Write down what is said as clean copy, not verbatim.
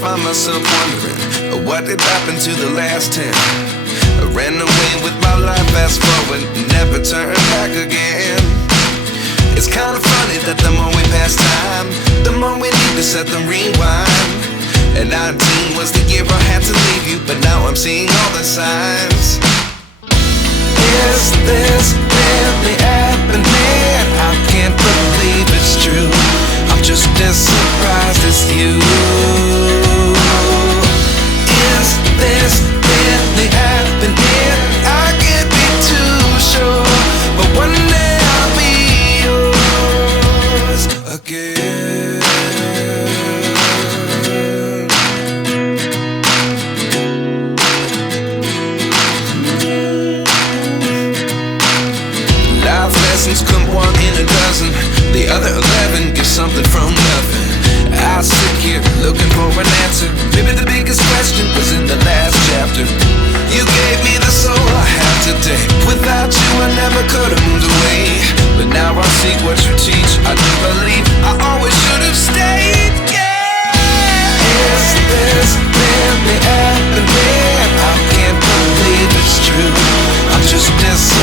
find myself wondering what did happen to the last 10. I ran away with my life, fast forward, never turn back again. It's kind of funny that the more we pass time, the more we need to set them rewind. And 19 was the year I had to leave you, but now I'm seeing all the signs. Is this really happening? I can't believe it's true. I'm just as surprised as you. Is this really happening? I can't be too sure, but one day I'll be yours again. Life lessons come one in a dozen. The other 11 get something from nothing. I sit here looking for an answer. Maybe the biggest question was in the last chapter. You gave me the soul I have today. Without you I never could have moved away. But now I see what you teach. I do believe I always should have stayed. Yeah. Is this really happening? I can't believe it's true. I'm just as